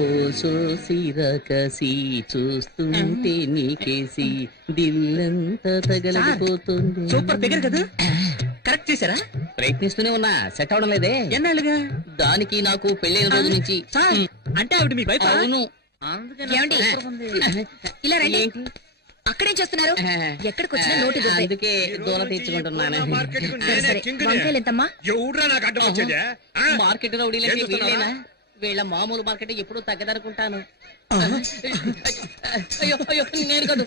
ఓ సోసిరకసి చూస్తుంటే నీకేసి దిల్లంతా తగలడిపోతుంది. Super figure కదా, correct చేశారా? ప్రయత్నిస్తూనే ఉన్నా, సెట్ అవడం లేదే. ఎన్నాళ్ళుగా? దానికి నాకు పెళ్ళైన రోజు నుంచి. సార్ అంటే ఆవిడ మీ వైఫ్? అవును. ఏమండి? ఇలా రండి. అక్కడేం చేస్తున్నారు? ఎక్కడికి వచ్చినా నోటి దుబ్బే. అందుకే దూల తీర్చుకుంటున్నాను. సరే, వంకాయలు ఎంతమ్మా? మార్కెట్ రౌడీలంటే వీళ్ళేనా? వీళ్ళ మామూలు మార్కెట్ ఎప్పుడు తగ్గదనుకుంటాను. అయ్యో అయ్యో, నేను కాదు.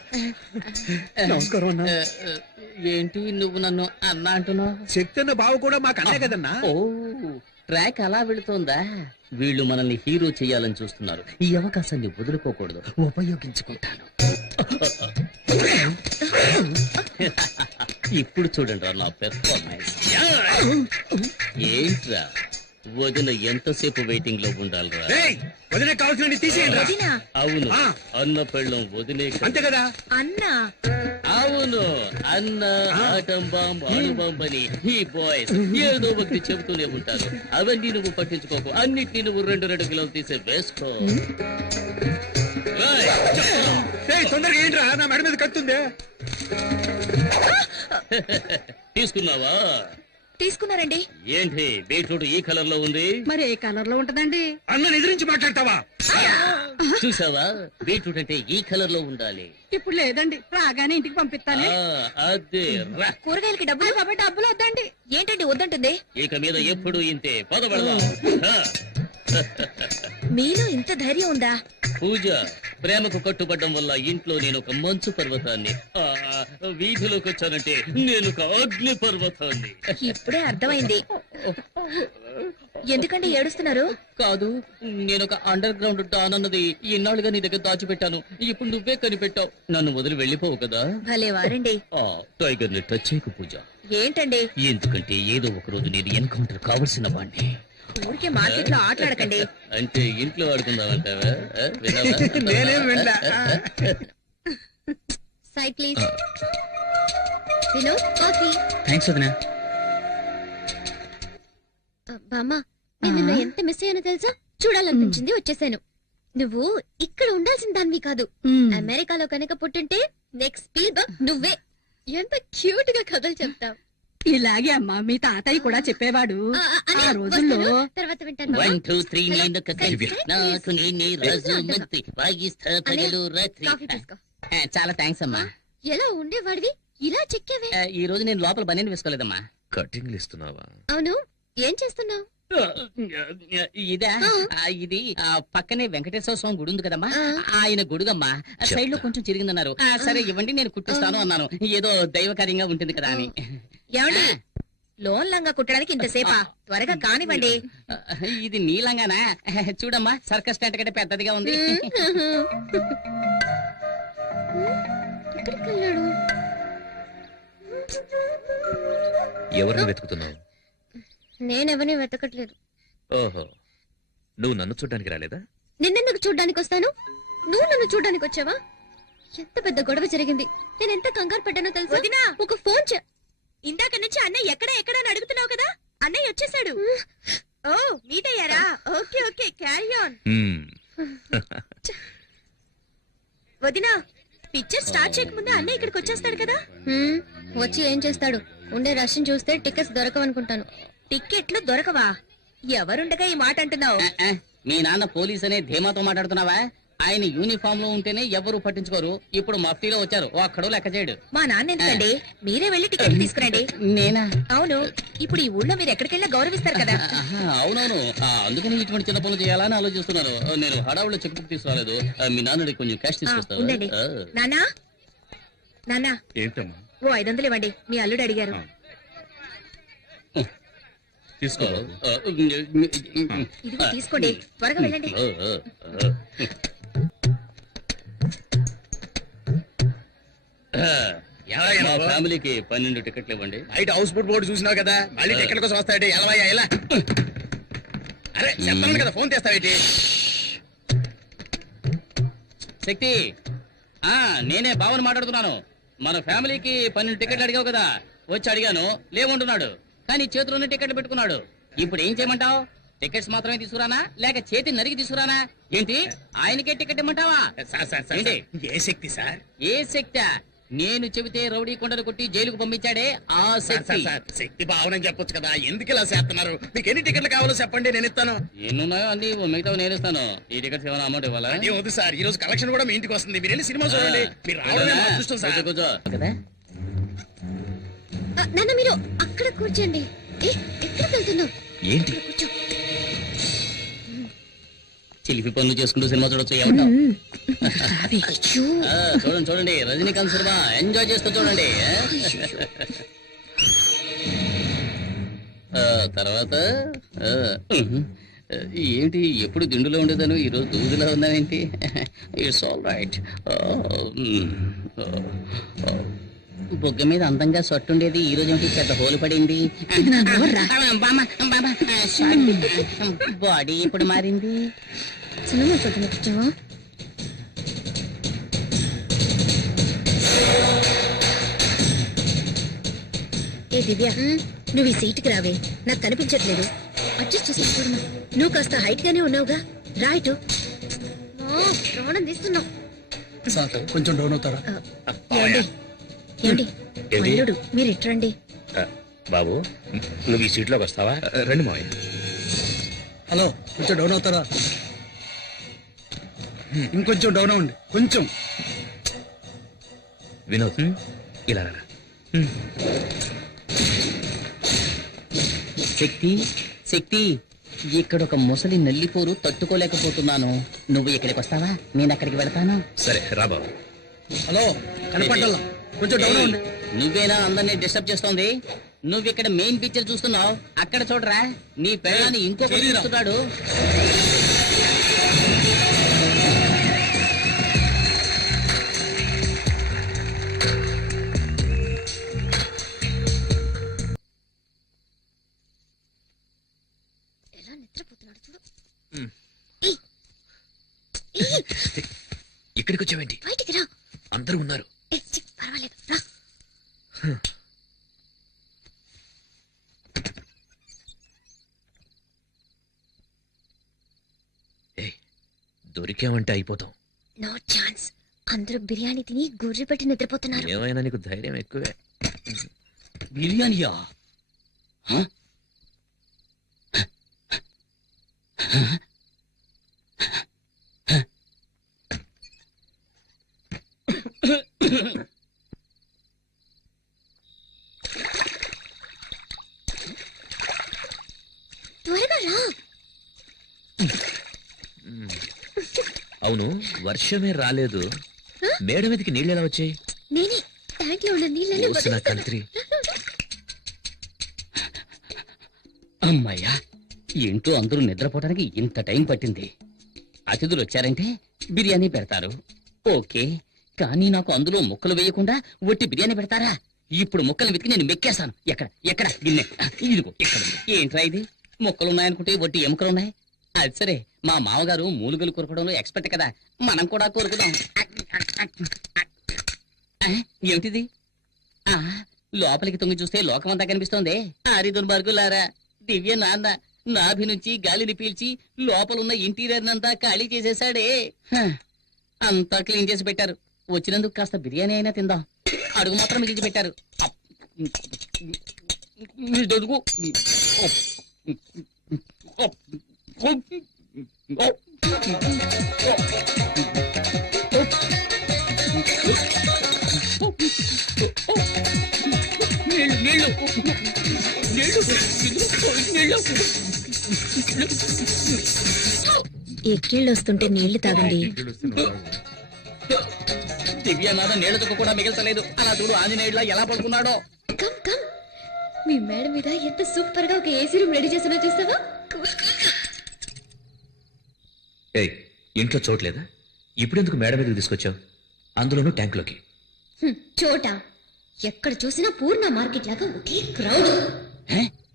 నమస్కారం అన్న. ఏంటి నువ్వు నన్ను అన్నా అంటున్నావు? శక్తి అన్న బావ కూడా మాకు అన్నే కదన్నా. ఓ, ట్రాక్ అలా వెళుతోందా? వీళ్ళు మనల్ని హీరో చేయాలని చూస్తున్నారు. ఈ అవకాశాన్ని వదులుకోకూడదు, ఉపయోగించుకుంటాను. ఇప్పుడు చూడండి నా పెర్ఫార్మెన్స్. ఏంట్రా వదిన ఎంతసేపు వెయిటింగ్ లో ఉండాలిరా? వదిలే కావాల్సిన తీసేయండి. వదినా? అవును, అన్న పెళ్ళం వదిలే అంతే కదా. అన్నా? అవును, అన్న ఆటం బాంబ్ అణుబాంబ్ అని ఈ బాయ్స్ ఏదో ఒకటి చెబుతూనే ఉంటారు. అవన్నీ నువ్వు పట్టించుకోకు, అన్నిటినీ నువ్వు 2 కిలోలు తీసే వేసుకో. తొందరగా ఏంట్రా, నా మెడ మీద కత్తుందే. తీసుకున్నావా? తీసుకున్నారండి. ఏంటి బీట్రూట్ ఈ కలర్ లో ఉంది? మరి ఏ కలర్ లో ఉంటదండి? అన్నని ఎదిరించి మాట్లాడతావా? చూసావా, బీట్రూట్ అంటే ఈ కలర్ లో ఉండాలి. ఇప్పుడు లేదండి, రాగానే ఇంటికి పంపిస్తాను. అదే రా. కూరగాయలకి డబ్బులు డబ్బులు వద్దండి. ఏంటండి వద్దంటుంది? ఇక మీద ఎప్పుడు ఇంతే. పదవడదా మీలో ఇంత ధైర్యం ఉందా? పూజ, ప్రేమకు కట్టుబడ్డం వల్ల ఇంట్లో నేను ఒక మంచు పర్వతాన్ని, వీధిలోకి వచ్చానంటే నేను ఒక అగ్ని పర్వతాన్ని. ఇప్పుడే అర్థమైంది. ఎందుకండి ఏడుస్తున్నారు? కాదు, నేను ఒక అండర్ గ్రౌండ్ డాన్ అన్నది ఇన్నాళ్ళుగా నీ దగ్గర దాచిపెట్టాను. ఇప్పుడు నువ్వే కనిపెట్టావు. నన్ను వదిలి వెళ్ళిపోవు కదా. భలే వారండి. టైగర్ ని టచ్ చేయకు పూజ. ఏంటండి? ఎందుకంటే ఏదో ఒక రోజు నేను ఎన్కౌంటర్ కావలసిన వాడిని. ఊరికే మార్కెట్ లో ఆటలాడకండి. అంటే ఇంట్లో ఆడుకుందామంటావా? నేనేం వెళ్ళా. Side please. Vinod, coffee. Thanks వదినా. బామ్మ, నేను నిన్ను ఎంత మిస్ అయ్యానో తెలుసా? చూడాలనిపించింది, వచ్చేసాను. నువ్వు ఇక్కడ ఉండాల్సిన దానివి కాదు. అమెరికాలో కనుక పుట్టుంటే నెక్స్ట్ స్పీల్బర్గ్ నువ్వే. ఎంత క్యూట్ గా కథలు చెప్తావు. ఇలాగే అమ్మా, మీ తాతయ్య కూడా చెప్పేవాడు. ఆ రోజుల్లో తర్వాత వింటాను. 1 2 3 నేను కథ నాకు నేనే రాజు మంత్రి వాయిస్తా పగలు రాత్రి. కాఫీ తీసుకో. చాలా థాంక్స్ అమ్మా. ఎలా ఉండేవాడివి, ఇలా చెక్కేవే. ఈ రోజు నేను లోపల బనీన్ వేసుకోలేదమ్మా. కటింగ్ ఇస్తున్నావా? అవును, ఏం చేస్తున్నావు? ఇదా? ఇది పక్కనే వెంకటేశ్వర స్వామి గుడి ఉంది కదమ్మా, ఆయన గుడుగమ్మా. సైడ్ లో కొంచెం చిరిగిందన్నారు. సరే ఇవ్వండి, నేను కుట్టిస్తాను అన్నాను. ఏదో దైవకార్యంగా ఉంటుంది కదా అని. ఏమండి, లోన్ లంగా కుట్టడానికి ఇంతసేపా? త్వరగా కానివ్వండి. ఇది నీలంగానా? చూడమ్మా, సర్కస్ టెంట్ కంటే పెద్దదిగా ఉంది. ఎవరిని వెతుకుతున్నావు? నేనెవరిని వెతకట్లేదు. ఓహో, నువ్వు నన్ను చూడ్డానికి రాలేదా? నిన్నెందుకు చూడ్డానికి వస్తాను? నువ్వు నన్ను చూడ్డానికి వచ్చావా? ఎంత పెద్ద గొడవ జరిగింది. నేను ఎంత కంగారు పడ్డానో తెలుసా? ఒక ఫోన్ ఇందాక నుంచి అన్నయ్య ఎక్కడ ఎక్కడ అని అడుగుతున్నావు కదా, అన్నయ్య వచ్చేసాడు. ఓ, మీట్ అయ్యారా? Okay okay, carry on. వదినా, పిక్చర్ స్టార్ట్ చేయకముందే అన్నయ్య ఇక్కడికి వచ్చేస్తాడు కదా. వచ్చి ఏం చేస్తాడు? ఉండే రష్ని చూస్తే టికెట్స్ దొరకవనుకుంటాను. టికెట్లు దొరకవా? ఎవరుండగా ఈ మాట అంటున్నావు? మీ నాన్న పోలీస్ అనే ధీమాతో మాట్లాడుతున్నావా? ఆయన యూనిఫామ్ లో ఉంటేనే ఎవరు పట్టించుకోరు. ఇప్పుడు మఫ్టీలో వచ్చారు, ఒక్కడో లెక్క చేయడు. మా నాన్న ఎందుకండి? మీరే వెళ్ళి టికెట్ తీసుకురండి. నేనా? అవును, ఇప్పుడు ఈ ఊళ్ళో మీరు ఎక్కడికెళ్ళా గౌరవిస్తారు కదా. అవునవును, అందుకని ఇటువంటి చిన్న పనులు చేయాలని ఆలోచిస్తున్నాను. నేను హడావులో చెక్ బుక్ తీసుకురాలేదు. మీ నాన్నడి కొంచెం క్యాష్ తీసుకొస్తాను. నానా, నానా, ఏంటమ్మా? ఓ 500 ఇవ్వండి, మీ అల్లుడు అడిగారు. తీసుకో. ఇదిగో తీసుకోండి, త్వరగా వెళ్ళండి. మా ఫ్యామిలీకి 12 టికెట్లు ఇవ్వండి. బయట హౌస్ బోట్ బోర్డు చూసినావు కదా, మళ్ళీ టికెట్ కోసం వస్తాయి. ఎలవయ్యా ఎలా? అరే చెప్పాను కదా, ఫోన్ చేస్తావేంటి? శక్తి, నేనే భావన మాట్లాడుతున్నాను. మన ఫ్యామిలీకి 12 టికెట్లు అడిగావు కదా, వచ్చి అడిగాను, లేవంటున్నాడు. కానీ చేతిలోనే టికెట్లు పెట్టుకున్నాడు. ఇప్పుడు ఏం చేయమంటావు? టికెట్స్ మాత్రమే తీసుకురానా లేక చేతి నరికి తీసుకురానా ఏంటి ఆయనకే టికెట్ ఇమ్మంటావా సార్ ఏంటి? ఏ శక్తి సార్? ఏ శక్తి నేను చెబితే రౌడీ కొండలు కొట్టి జైలుకు పంపించాడే ఆ శక్తి శక్తి భావనని చెప్పొచ్చు కదా, ఎందుకు ఇలా చేస్తున్నారు? మీకు ఎన్ని టికెట్లు కావాలో చెప్పండి, నేను ఇస్తాను. ఎన్నున్నాయో అన్ని మిగతా నేను ఇస్తాను. ఈ టికెట్స్ ఏమైనా అమౌంట్ ఇవ్వాలా? అదే వద్దు సార్, ఈ రోజు కలెక్షన్ కూడా మీ ఇంటికి వస్తుంది. మీరు వెళ్ళి సినిమా చూడండి. మీరు రావడమే మా అదృష్టం సార్. కూర్చో కదా నాన్న మీరు అక్కడ కూర్చోండి. ఎక్కడికి వెళ్తున్నావు? ఏంటి కూర్చో. చిలిపి పనులు చేసుకుంటూ సినిమా చూడొచ్చు ఏమంటావు? అయ్యో. చూడండి చూడండి రజనీకాంత్ సినిమా ఎంజాయ్ చేస్తూ చూడండి. తర్వాత ఏంటి ఎప్పుడు దిండులో ఉండేదాను ఈ రోజు దూదులా ఉన్నానేంటి? It's all right. బొగ్గ మీద అందంగా సొట్టుండేది ఈ రోజు ఏంటి పెద్ద హోలు పడింది? బాడీ ఇప్పుడు మారింది. సినిమా చూద్దాం కూర్చోవా? ఏ దివ్య, నువ్వు ఈ సీటుకి రావే, నాకు కనిపించట్లేదు. అడ్జస్ట్ చేసి చూడమా. నువ్వు కాస్త హైట్ గానే ఉన్నావుగా, రా ఇటు. ప్రాణం తీస్తున్నావు. కొంచెం డౌన్ అవుతారా? ఏమండి ఏమండి ఏంటి? మల్లుడు, మీరు ఇట్రండి. బాబు నువ్వు ఈ సీట్లోకి వస్తావా? రండి మావయ్య. హలో, కొంచెం డౌన్ అవుతారా? ఇంకొంచెం డౌన్ అవ్వండి, కొంచెం. వినోద్ ఇలా రా. శక్తి శక్తి ఇక్కడ ఒక ముసలి నల్లిపోరు తట్టుకోలేకపోతున్నాను. నువ్వు ఇక్కడికి వస్తావా? నేను అక్కడికి వెళ్తాను. సరే రా బాబు. హలో, కనపడ్డల్లా, కొంచెం డౌన్ అవ్వండి. నువ్వేనా అందరినీ డిస్టర్బ్ చేస్తోంది? నువ్వు ఇక్కడ మెయిన్ పిక్చర్ చూస్తున్నావు, అక్కడ చూడరా నీ పిల్లని ఇంకొకటి చూస్తున్నాడు. ఎలా నిద్రపోతున్నాడు చూడు. ఇక్కడికి వచ్చావేంటి? బయటికి రా. అందరూ ఉన్నారు. పర్వాలేదు రా. ఏ దొరికామంటే అయిపోతాం. No chance. అందరూ బిర్యానీ తిని గుర్రి పెట్టి నిద్రపోతున్నారు. ఏమైనా నీకు ధైర్యం ఎక్కువే. బిర్యానీయా? త్వరగా రా. అవును, వర్షమే రాలేదు, మేడ మీదకి నీళ్ళు ఎలా వచ్చాయి? నేనే ట్యాంక్ లో ఉన్న నీళ్ళని ఓసిన కంత్రి. అమ్మాయ్యా, ఏంటో అందరూ నిద్రపోవడానికి ఇంత టైం పట్టింది. అతిథులు వచ్చారంటే బిర్యానీ పెడతారు, ఓకే. కానీ నాకు అందులో ముక్కలు వేయకుండా ఒట్టి బిర్యానీ పెడతారా? ఇప్పుడు ముక్కలు వెతికి నేను మెక్కేస్తాను. ఎక్కడ ఎక్కడ గిన్నె? ఇదిగో ఇక్కడ ఉంది. ఏంట్రా ఇది? ముక్కలున్నాయనుకుంటే ఒట్టి ఎముకలున్నాయి. అది సరే, మా మామగారు మూలుగలు కొరకడంలో ఎక్స్పర్ట్ కదా, మనం కూడా కొరుకుదాం. ఏమిటిది? లోపలికి తొంగి చూస్తే లోకమంతా కనిపిస్తోంది. అరి దుర్మార్గులారా, దివ్య నాన్న నాభి నుంచి గాలిని పీల్చి లోపలున్న ఇంటీరియర్ అంతా ఖాళీ చేసేసాడే. అంతా క్లీన్ చేసి పెట్టారు. వచ్చినందుకు కాస్త బిర్యానీ అయినా తిందాం. అడుగు మాత్రం మిగిల్చి పెట్టారు. ఇదొడుగు. నీళ్ళు నీళ్ళు నీళ్ళు. ఎక్కిళ్ళు వస్తుంటే నీళ్లు తాగండి. దివ్యనాథ నీళ్లతో కూడా మిగల్చలేదు. అలా చూడు ఆంజనేయుడులా ఎలా పడుకున్నాడో. Come come. మీ మేడ మీద ఎంత సూపర్ గా ఒక ఏసీ రూమ్ రెడీ చేసినా చూస్తావా? ఏయ్, ఇంట్లో చోట్లేదా? ఇప్పుడెందుకు మేడ మీదకి తీసుకొచ్చావు? అందులోనూ ట్యాంక్లోకి. చోట ఎక్కడ చూసినా పూర్ణ మార్కెట్ లాగా ఒకే క్రౌడ్.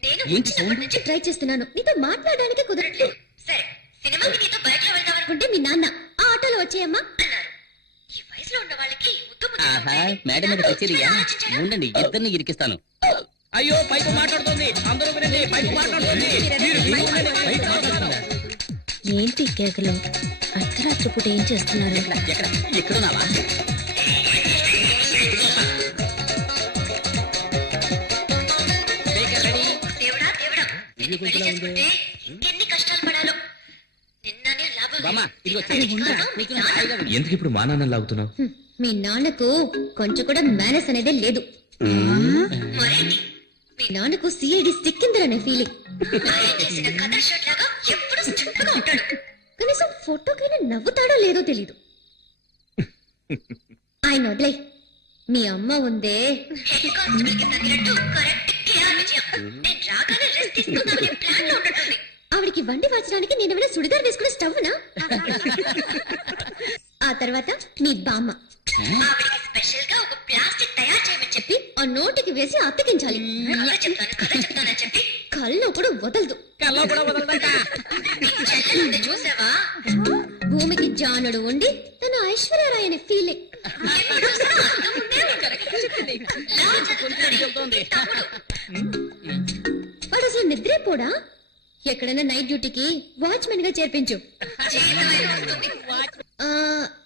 నేను వచ్చినప్పటి నుంచి ట్రై చేస్తున్నాను, నీతో మాట్లాడడానికి కుదరట్లేదు. సరే, సినిమాకి నీతో బైక్ లో వెళ్దాం అనుకుంటే మీ నాన్న ఆ ఆటోలో వచ్చేయమ్మా అన్నారు. ఈ వయసులో ఉన్న వాళ్ళకి ఆహా, మేడం మీద కచేరియా? ఉండండి, ఇద్దరిని ఇరికిస్తాను. అయ్యో పైపు మాట్లాడుతుంది, అందరూ వినండి, పైపు మాట్లాడుతుంది. మీరు వినండి, పైపు మాట్లాడుతుంది. ఏంటి కేకలు? అర్ధరాత్రి పూట ఏం చేస్తున్నారు? ఎక్కడున్నావా? బామ్మ, ఇదిగో చెయ్యి. కూర్చుని హాయిగా విను. ఎందుకు ఇప్పుడు మా నాన్న లాగుతున్నావు? మీ నాన్నకు కొంచెం కూడా మేనస్ అనేదే లేదు. మరేంటి? మీ నాన్నకు సిఐడి సిక్కిందరనే ఫీలింగ్. కనీసం ఫోటోకైనా నవ్వుతాడో లేదో తెలీదు. ఆయన వదిలే. మీ అమ్మ ఉందే, ఆవిడికి వండి వాచడానికి నేనేమైనా సుడిదార్ వేసుకుని స్టవ్నా? ఆ తర్వాత మీ బామ్మ, ఆవిడికి స్పెషల్ గా ఒక ప్లాస్టిక్ తయారు చేయమని చెప్పి ఆ నోటికి వేసి అతికించాలి. చెప్తానని చెప్పి కళ్ళు కూడా వదలదు. కల్లో కూడా వదలదంట. చూసావా? భూమికి జానుడు ఉండి తన ఐశ్వర్యరాయని ఫీలింగ్. వాడు అసలు నిద్రే పోడా? ఎక్కడైనా నైట్ డ్యూటీకి వాచ్మెన్ గా చేర్పించు.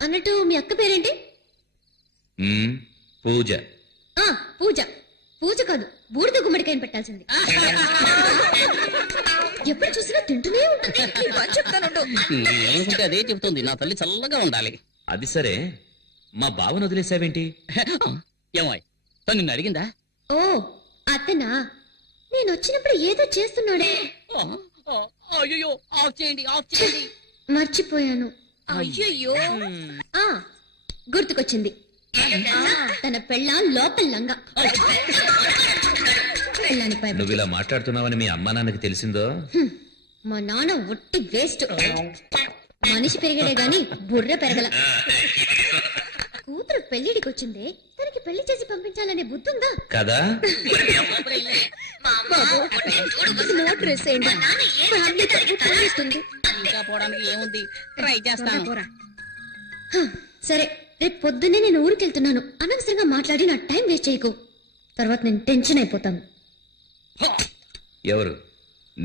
అన్నట్టు మీ అక్క పేరేంటి? పూజ. పూజ. పూజ కాదు, బూడిద గుమ్మడికాయని పెట్టాల్సింది. ఎప్పుడు చూసినా తింటూనే ఉంటుంది. ఏమనుకుంటే అదే చెబుతుంది, నా తల్లి చల్లగా ఉండాలి. అది సరే, మా బావను వదిలేసావేంటి? ఏమో తను నిన్ను అడిగిందా? ఓ అతనా? నేను వచ్చినప్పుడు ఏదో చేస్తున్నాడే. అయ్యో, ఆఫ్ చేయండి, ఆఫ్ చేయండి. మర్చిపోయాను. అయ్యో, గుర్తుకొచ్చింది. తన పెళ్ళాం లోపల లంగా. నువ్వు ఇలా మాట్లాడుతున్నావని మీ అమ్మా నాన్నకి తెలిసిందో? మా నాన్న ఒట్టి వేస్ట్. మనిషి పెరిగడే గాని బుర్ర పెరగల. కూతురు పెళ్లిడికి వచ్చిందే, తనకి పెళ్లి చేసి పంపించాలనే బుద్ధి ఉందా కదా? ఇంకా పోవడానికి ఏముంది, ట్రై చేస్తాను. సరే, రేపు పొద్దున్నే నేను ఊరికెళ్తున్నాను. అనవసరంగా మాట్లాడి నా టైం వేస్ట్ చేయకు. తర్వాత నేను టెన్షన్ అయిపోతాను. ఎవరు?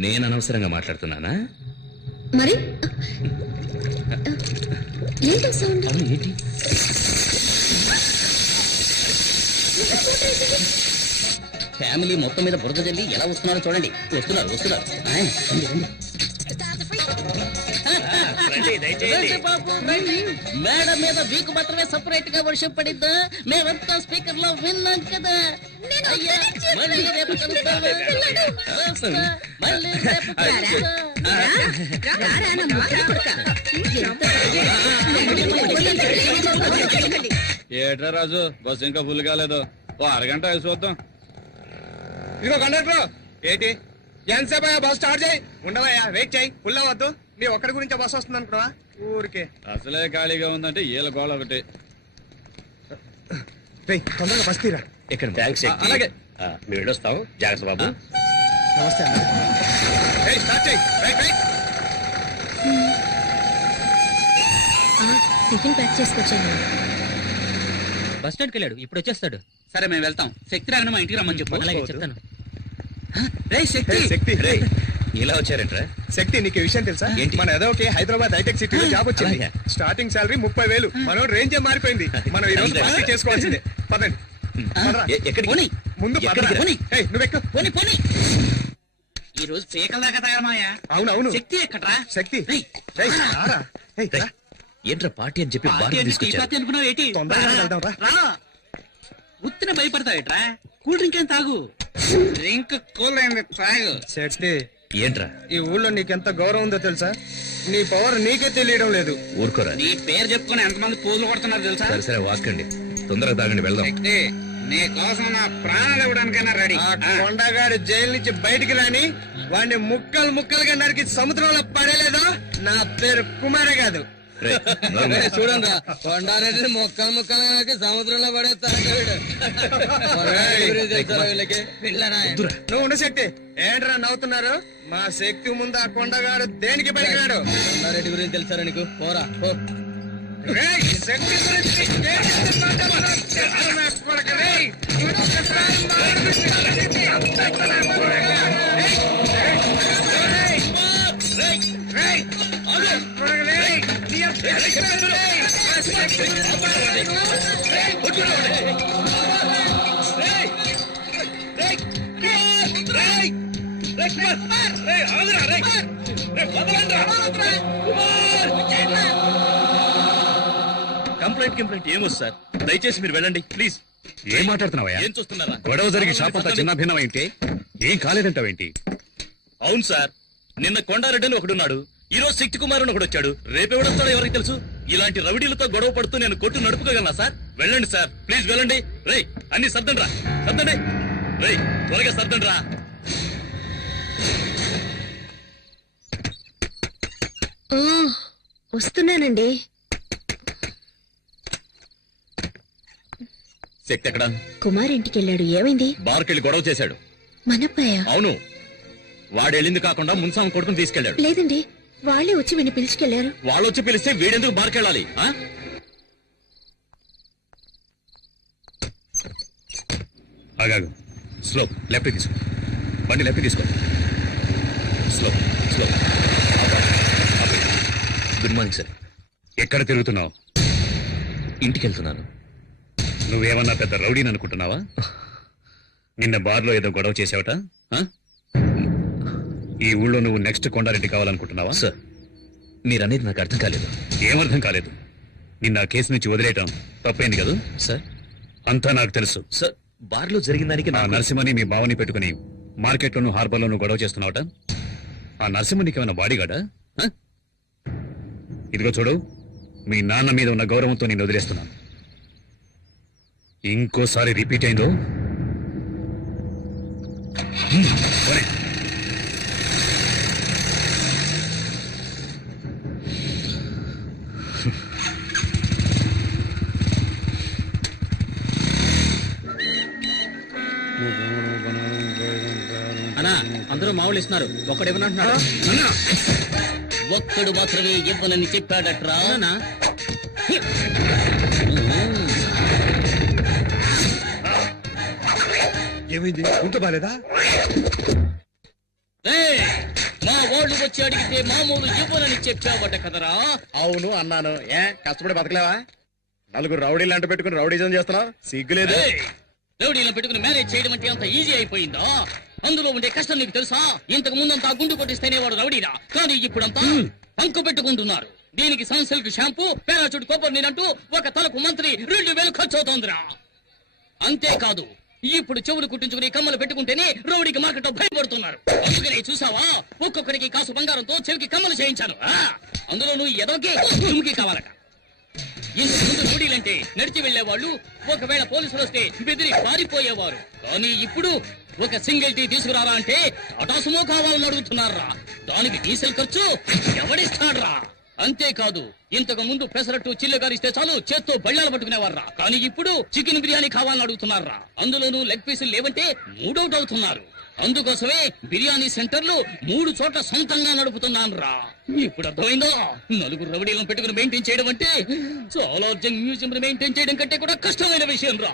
నేను అనవసరంగా మాట్లాడుతున్నానా? మరి ఏంటో సౌండ్? ఏంటి? ఫ్యామిలీ మొత్తం మీద బురద జల్లి ఎలా వస్తున్నారో చూడండి. వస్తున్నారు, వస్తున్నారు. మేడం మీద వీకు మాత్రమే సపరేట్ గా వర్షం పడిద్దా? మేమంతా స్పీకర్ లో విన్నాం కదా. అయ్యా, మళ్ళీ రేపు కలుద్దామా? వస్తా, మళ్ళీ రేపు కలుద్దాం. ఏట్రా రాజు, బస్సు ఇంకా ఫుల్ కాలేదు. ఓ అరగంట వేసి చూద్దాం. ఇదిగో కండక్టర్, ఏంటి ఎంతసేపు బస్ స్టార్ట్ చేయి. ఉండవయ్యా, వెయిట్ చేయి. ఫుల్ అవ్వద్దు. నీ ఒక్కడి గురించి బస్ వస్తుంది అనుకున్నావా? ఊరికే అసలే ఖాళీగా ఉందంటే వీళ్ళ గోళ ఒకటి. తొందరగా బస్ తీరా. ఎక్కడ? అలాగే మేము వెళ్ళొస్తాం. జాగ్రత్త బాబు. నమస్తే. స్టార్ట్ చేయి. Right right. టిఫిన్ ప్యాక్ చేసుకొచ్చాను. బస్ స్టాండ్కి వెళ్ళాడు, ఇప్పుడు వచ్చేస్తాడు. సరే, మేము వెళ్తాం. శక్తి రాగానే మా ఇంటికి రమ్మని చెప్పు. అలాగే చెప్తాను. శక్తి ఇలా వచ్చారంట్రా? శక్తి, నీకు విషయం తెలుసా? ఏంటి? మన ఎదోకి హైదరాబాద్ హైటెక్ సిటీలో జాబ్ వచ్చింది. అలాగే. Starting salary 30,000. మనం రేంజ్ మారిపోయింది. మనం ఈ రోజు పార్టీ చేసుకోవాల్సిందే. పదండి. పదరా. ఎక్కడికి? ముందు ఎక్కడికి? నువ్వెక్కు. పోనీ పోనీ. ఈ రోజు పీకల దాకా తయారమాయా. అవును అవును. శక్తి ఎక్కడ్రా? శక్తి రారా. ఏంట్రా పార్టీ అని చెప్పి బాగా తీసుకొచ్చారు. అనుకున్నావు ఏంటి? తొందరగా వెళ్దాం రా. ఉత్తిన భయపడతావేట్రా? కూల్ డ్రింక్ ఏం తాగు. డ్రింక్ కూల్ అయింది, తాగు. శక్తి, ఏంట్రా? ఈ ఊళ్ళో నీకెంత గౌరవం ఉందో తెలుసా? నీ పవర్ నీకే తెలియడం లేదు. ఊరుకోరా. నీ పేరు చెప్పుకుని ఎంతమంది పూజలు కొడుతున్నారు తెలుసా? సరే సరే, వాక్కండి. తొందరగా తాగండి, వెళ్దాం. నీ కోసం నా ప్రాణాలు ఇవ్వడానికైనా రెడీ. ఆ కొండగాడు జైలు నుంచి బయటికి రాని వాడిని ముక్కలు ముక్కలుగా నరికి సముద్రంలో పడేలేదో నా పేరు కుమారే కాదు. చూడండి, కొండారెడ్డి ముక్కలు ముక్కలుగా నరికి సముద్రంలో పడేస్తాడు. నువ్వు ఉండు శక్తి. ఏంట్రా నవ్వుతున్నారు? మా శక్తి ముందు ఆ కొండగాడు దేనికి పడిగాడు? కొండారెడ్డి గురించి తెలుసారా నీకు? పోరా పో. రేయ్, శక్తి గురించి దేనికి మాట్లాడను? చెప్తున్నా కొడక, రేయ్. ఇంకొకసారి మాట్లాడితే చంపేస్తున్నా కొడక. రేయ్, రేయ్, రేయ్, రేయ్, కొడక, రేయ్. నీ యొక్క శక్తి, రేయ్. ఆ శక్తి గురించి కంప్లైంట్ ఏమొస్తుంది సార్? దయచేసి మీరు వెళ్ళండి ప్లీజ్. ఏం మాట్లాడుతున్నావయ్యా? ఏం చూస్తున్నారా? గొడవ జరిగి షాప్ అంతా చిన్న భిన్నమేంటి? ఏం కాలేదంటావేంటి? అవును సార్, నిన్న కొండారెడ్డి అని ఒకడున్నాడు, ఈ రోజు శక్తి కుమార్ అని ఒకడు వచ్చాడు, రేపెవడొస్తాడో ఎవరికి తెలుసు? ఇలాంటి రౌడీలతో గొడవ పడుతూ నేను కొట్టు నడుపుకోగలనా సార్? వెళ్ళండి సార్ ప్లీజ్, వెళ్ళండి. రేయ్, అన్ని సర్దండి రా, సర్దండి. రేయ్, త్వరగా సర్దండి రా. వస్తున్నానండి. శక్తి ఎక్కడ? కుమార్ ఇంటికి వెళ్ళాడు. ఏమైంది? బార్కెళ్ళి గొడవ చేశాడు. మనప్పయ్య? అవును, వాడెళ్ళింది కాకుండా మున్సాం కొడుకుని తీసుకెళ్లాడు. లేదండి, వాళ్ళే వచ్చి వీడిని పిలుచుకెళ్లారు. వాళ్ళు వచ్చి పిలిస్తే వీడెందుకు బార్కెళ్ళాలి? ఆగాగు. స్లో, లెఫ్ట్ తీసుకో. బండి లెఫ్ట్ తీసుకో. Slow, slow. Good morning sir. ఎక్కడ తిరుగుతున్నావు? ఇంటికి వెళ్తున్నాను. నువ్వేమన్నా పెద్ద రౌడీని అనుకుంటున్నావా? నిన్న బార్లో ఏదో గొడవ చేసావట. ఆ? ఈ ఊళ్ళో నువ్వు నెక్స్ట్ కొండారెడ్డి కావాలనుకుంటున్నావా? సార్, మీరనేది నాకు అర్థం కాలేదు. ఏమర్థం కాలేదు? నిన్న ఆ కేసు నుంచి వదిలేయటం తప్పైంది కదా? సార్, అంతా నాకు తెలుసు. సార్, బార్లో జరిగిన దానికి ఆ నరసింహని మీ బావని పెట్టుకుని మార్కెట్లోను హార్బర్లోను గొడవ చేస్తున్నావట. ఆ నరసింహ నీకేమైనా బాడీగాడా? ఇదిగో చూడు, మీ నాన్న మీద ఉన్న గౌరవంతో నేను వదిలేస్తున్నాను. ఇంకోసారి రిపీట్ అయిందో పోనీ. అన్నా, అందరూ మామూలు ఇస్తున్నారు, ఒక్కడేమన్నా ఒక్కడు మాత్రమే ఇవ్వనని చెప్పాడట్రా. ఏమైంది? ఉంట బాలేదా? ఏయ్, మా వాళ్ళు వచ్చి అడిగితే మామూలు ఇవ్వనని చెప్పావట కదరా. అవును అన్నాను. ఏ కష్టపడి బతకలేవా? నలుగురు రౌడీలు అంట పెట్టుకుని రౌడీజం చేస్తున్నావు, సిగ్గులేదు? రౌడీలను పెట్టుకుని మ్యారేజ్ చేయడం అంటే అంత ఈజీ అయిపోయిందా? అందులో ఉండే కష్టం నీకు తెలుసా? ఇంతకు ముందంతా గుండు కొట్టిస్తేనే వాడు రౌడీరా, కానీ ఇప్పుడంతా పంకు పెట్టుకుంటున్నారు. దీనికి సన్సిల్క్ షాంపూ, పారాచూట్ కొబ్బరి నీరంటూ ఒక తలకు మంత్రి 2000 ఖర్చు అవుతోందిరా. అంతేకాదు, ఇప్పుడు చెవులు కుట్టించుకుని కమ్మలు పెట్టుకుంటేనే రౌడీకి మార్కెట్ భయపడుతున్నారు. అందుకనే చూసావా, ఒక్కొక్కరికి కాసు బంగారంతో చెవికి కమ్మలు చేయించాను. అందులో నువ్వు ఎదోకి తుమ్కి కావాలట. ఇంతకు ముందు రౌడీలంటే నడిచి వెళ్లేవాళ్ళు, ఒకవేళ పోలీసులు వస్తే బెదిరి పారిపోయేవారు. కానీ ఇప్పుడు ఒక సింగిల్ టీ తీసుకురారా అంటే టాటాసుమో కావాలని అడుగుతున్నారా. దానికి డీజిల్ ఖర్చు ఎవడిస్తాడ్రా? అంతేకాదు, ఇంతకు ముందు పెసరట్టు చిల్లుగారిస్తే చాలు చేత్తో బళ్ళాలు పట్టుకునేవారా. కానీ ఇప్పుడు చికెన్ బిర్యానీ కావాలని అడుగుతున్నారా. అందులోనూ లెగ్ పీసులు లేవంటే మూడౌట్ అవుతున్నారు. అందుకోసమే బిర్యానీ సెంటర్లు 3 చోట్ల సొంతంగా నడుపుతున్నాను రా. ఇప్పుడు అర్థమైందో? నలుగురు రౌడీలను పెట్టుకుని మెయింటైన్ చేయడం అంటే చాలా మ్యూజియం మెయింటైన్ చేయడం కంటే కూడా కష్టమైన విషయం రా.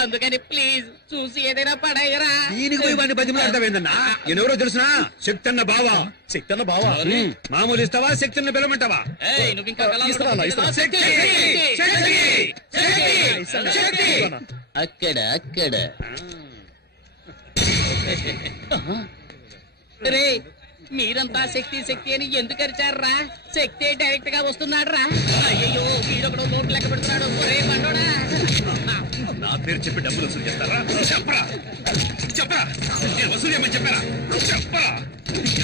అందుకని ప్లీజ్ చూసి ఏదైనా పడాయరా. దీనికి పోయి వాడిని బతిమలాడతావేందన్నా? ఎవరో తెలుసునా? శక్తన్న బావా. శక్తన్న బావా? మామూలు ఇస్తావా? శక్తిని పిలవమంటావా? ఏయ్, నువ్వు ఇంకా కలవడం ఇస్తాను. శక్తి, శక్తి, శక్తి. అక్కడ అక్కడ రే, మీరంతా శక్తి శక్తి అని ఎందుకు అరిచారా? శక్తి డైరెక్ట్ గా వస్తున్నాడు రా. అయ్యో, వీడొకడు నోట్లు లెక్క పెడుతున్నాడు. ఒరే బండోడా, నా పేరు చెప్పి డబ్బులు వసూలు చేస్తారా? చెప్పరా, చెప్పరా, నేను వసూలు చేయమని చెప్పారా? చెప్పరా,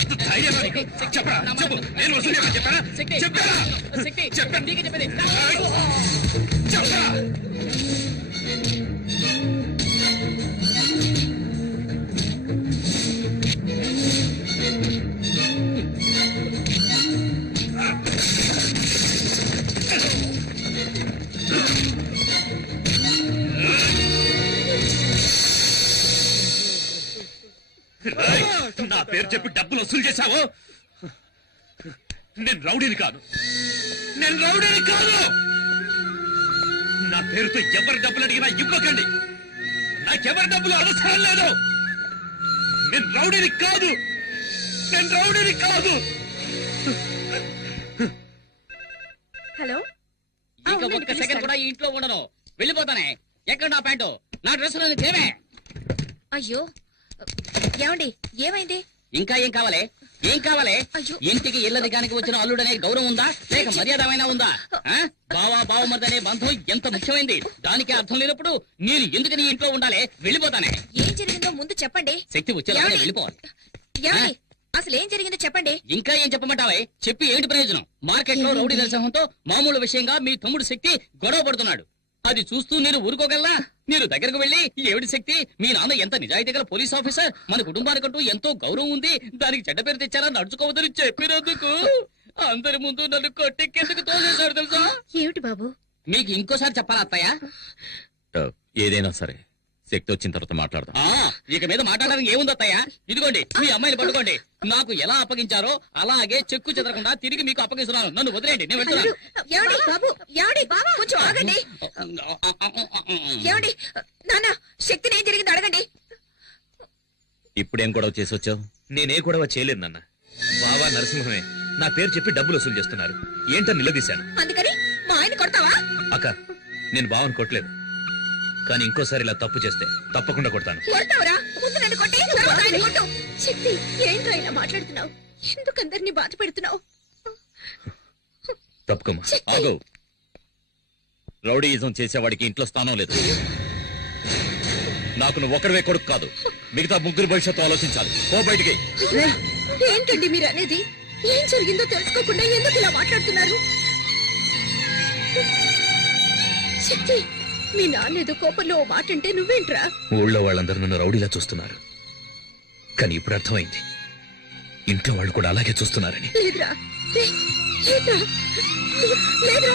ఎంత ధైర్యం నీకు? చెప్పరా, చెప్పు, నేను వసూలు చేయమని చెప్పారా? శక్తి, చెప్పారా, శక్తి, చెప్పరా, నీకే చెప్పేది. చెప్పరా. నా పేరు చెప్పి డబ్బులు వసూలు చేశావు? నేను రౌడీని కాదు, నేను రౌడీని కాదు. నా పేరుతో ఎవరి డబ్బులు అడిగినా ఇవ్వకండి. నాకెవరి డబ్బులు అవసరం లేదు. నేను రౌడీని కాదు. హలో ఇక ఒక్క సెకండ్ కూడా ఈ ఇంట్లో ఉండను. వెళ్ళిపోతానే. ఎక్కడ నా ప్యాంటు, నా డ్రెస్ లో చేమే. అయ్యో ఏమండి ఏమైంది? ఇంకా ఏం కావాలి? ఏం కావాలి? అయ్యో. ఇంటికి ఇళ్ళదిగానికి వచ్చిన అల్లుడనే గౌరవం ఉందా, లేక మర్యాదమైనా ఉందా? బావా బావమర్దనే బంధం ఎంత ముఖ్యమైంది. దానికి అర్థం లేనప్పుడు నేను ఎందుకు నీ ఇంట్లో ఉండాలి? వెళ్ళిపోతానే. ఏం జరిగిందో ముందు చెప్పండి. శక్తి వచ్చేలా ఏమండి? వెళ్ళిపోవాలి. ఏమండి అసలు ఏం జరిగిందో చెప్పండి. ఇంకా ఏం చెప్పమంటావే? చెప్పి ఏంటి ప్రయోజనం? మార్కెట్ లో రౌడీ నరసింహంతో మామూలు విషయంగా మీ తమ్ముడు శక్తి గొడవ పడుతున్నాడు. అది చూస్తూ నేను ఊరుకోగలనా? మీరు దగ్గరకు వెళ్ళి ఏమిటి శక్తి, మీ నాన్న ఎంత నిజాయితీ గల పోలీస్ ఆఫీసర్, మన కుటుంబానికంటూ ఎంతో గౌరవం ఉంది, దానికి చెడ్డ పేరు తెచ్చారా నడుచుకోవద్దని చెప్పినందుకు అందరి ముందు నన్ను కొట్టెక్కేందుకు తోసేశాడు తెలుసా? ఏమిటి బాబు? మీకు ఇంకోసారి చెప్పాలా అత్తయ్య? ఏదైనా సరే శక్తి వచ్చిన తర్వాత మాట్లాడదాం. ఇక మీద మాట్లాడడానికి ఏముంది అత్తయ్య? ఇదిగోండి మీ అమ్మాయిని పట్టుకోండి. నాకు ఎలా అప్పగించారో అలాగే చెక్కు చెదరకుండా తిరిగి మీకు అప్పగిస్తున్నాను. నన్ను వదిలేండి, నేను వెళ్తున్నాను. ఏమండి బాబు? ఏమండి కొంచెం ఆగండి. ఏమండి నాన్న శక్తిని ఏం జరిగిందో అడగండి. ఇప్పుడేం గొడవ చేసి వచ్చావు? నేనే గొడవ చేయలేదు నాన్న. బావా నరసింహమే నా పేరు చెప్పి డబ్బులు వసూలు చేస్తున్నారు. ఏంటో నిలదీశాను. అందుకని మా ఆయన కొడతావా? అక్క, నేను బావని కొట్టలేదు, కానీ ఇంకోసారి ఇలా తప్పు చేస్తే తప్పకుండా కొడతాను. కొడతావరా? ముందు నన్ను కొట్టి తర్వాత ఆయన కొట్టు. శక్తి ఏంట్రా ఇలా మాట్లాడుతున్నావు? ఎందుకు అందరినీ బాధ పెడుతున్నావు? తప్పుకోమా. ఆగు. రౌడీయిజం చేసేవాడికి ఇంట్లో స్థానం లేదు. నాకు నువ్వు ఒకరివే కొడుకు కాదు, మిగతా ముగ్గురు భవిష్యత్తు ఆలోచించాలి. ఓ బయటికి. ఏంటండి మీరు అనేది? ఏం జరిగిందో తెలుసుకోకుండా ఎందుకు ఇలా మాట్లాడుతున్నారు? శక్తి, మీ నాన్న ఏదో కోపంలో ఓ మాట అంటే నువ్వేంట్రా? ఊళ్ళో వాళ్ళందరూ నన్ను రౌడీలా చూస్తున్నారు, కానీ ఇప్పుడు అర్థమైంది ఇంట్లో వాళ్ళు కూడా అలాగే చూస్తున్నారని. లేదురా, లేదురా, లేదురా.